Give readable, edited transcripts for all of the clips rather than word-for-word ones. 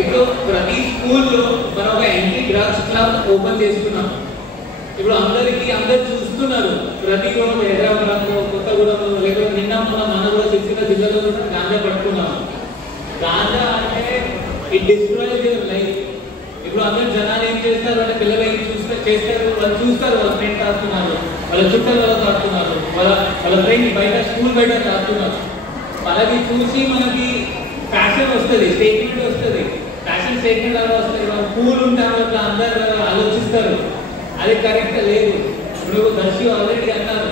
ఇప్పుడు ప్రతి స్కూల్లో మనం ఒక యాంటీ డ్రగ్స్ క్లబ్ ఓపెన్ చేసుకున్నాం. ఇప్పుడు అందరు చూస్తున్నారు. ప్రతి రోజు హైదరాబాద్లో, కొత్తగూడెంలో, లేకపోతే నిన్న మన కూడా చిన్న జిల్లాలో కూడా గాంజా పట్టుకున్నాం. గాంజా అంటే ఇట్ డిస్ట్రాయ్స్ యువర్ లైఫ్. ఇప్పుడు అందరు జనాలు ఏం చేస్తారు అంటే పిల్లలు ఏం చేస్తారు, వాళ్ళు చూస్తారు వాళ్ళ ఫ్రెండ్ తాగుతున్నారు, వాళ్ళ చుట్టాలు వాళ్ళు తాగుతున్నారు, వాళ్ళ ఫ్రెండ్ బయట స్కూల్ బయట తాగుతున్నారు. వాళ్ళకి చూసి మనకి ఫ్యాషన్ వస్తుంది, స్టేట్మెంట్ వస్తుంది. ఫ్యాషన్ స్టేట్మెంట్ అలా వస్తుంది. మనం కూల్ ఉంటాం అట్లా అందరు ఆలోచిస్తారు. అది కరెక్ట్ లేదు. ఇప్పుడు దర్శి ఆల్రెడీ అన్నారు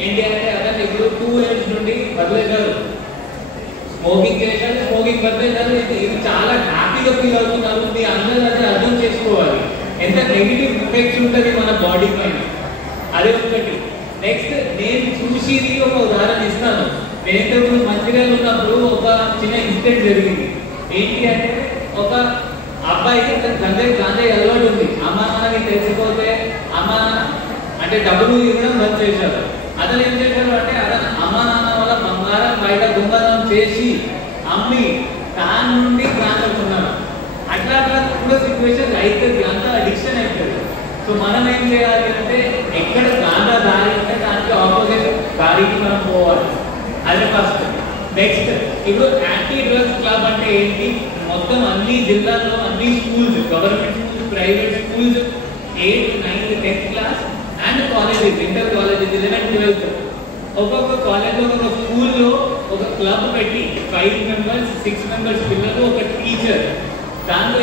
ఏంటి అంటే అదే ఇప్పుడు 2 years నుండి బదిలేశారు, స్మోకింగ్ చేశారు, స్మోకింగ్ బదిలేశారు. ఇది చాలా హ్యాపీగా ఫీల్ అవుతున్నారు. మీ అందరూ అదే అర్థం చేసుకోవాలి ఎంత నెగిటివ్ ఎఫెక్ట్స్ ఉంటుంది మన బాడీ పైన. అదే ఒకటి. నెక్స్ట్ నేను చూసి ఒక ఉదాహరణ ఇస్తాను. నేను ఇంతకుముందు మంచిర్యాలలో ఉన్నప్పుడు ఒక చిన్న ఇన్సిడెంట్ జరిగింది. ఏంటి అంటే ఒక అబ్బాయికి గాంజాయి అలవాటు ఉంది. అమ్మా నాన్నకి తెలిసిపోతే అమ్మా నాన్న అంటే డబ్బులు ఇవ్వడం బంద్ చేశారు. అతను ఏం చేశారు అంటే అమ్మా నాన్న వల్ల బంగారం బయట దొంగతనం చేసి అమ్మి దాని నుండి గాంజాకున్నారు. అట్లా కూడా సిచ్యువేషన్ అవుతుంది, అంత అడిక్షన్ అవుతుంది. సో మనం ఏం చేయాలి అంటే ఎక్కడ గాంజా దారి ఉంటే దానికి ఆపోజిట్ దారికి మనం పోవాలి. అది ఫస్ట్. నెక్స్ట్ ఇప్పుడు యాంటీ డ్రగ్స్ క్లబ్ అంటే ఏంటి? మొత్తం అన్ని జిల్లాల్లో అన్ని schools, government schools, private schools, 8th, 9th, 10th class and colleges, inter colleges, 11th, 12th, ఒక్కొక్క కాలేజ్లో ఒక స్కూల్లో ఒక క్లబ్ పెట్టి 5 members, 6 members పిల్లలు, ఒక టీచర్. దాంట్లో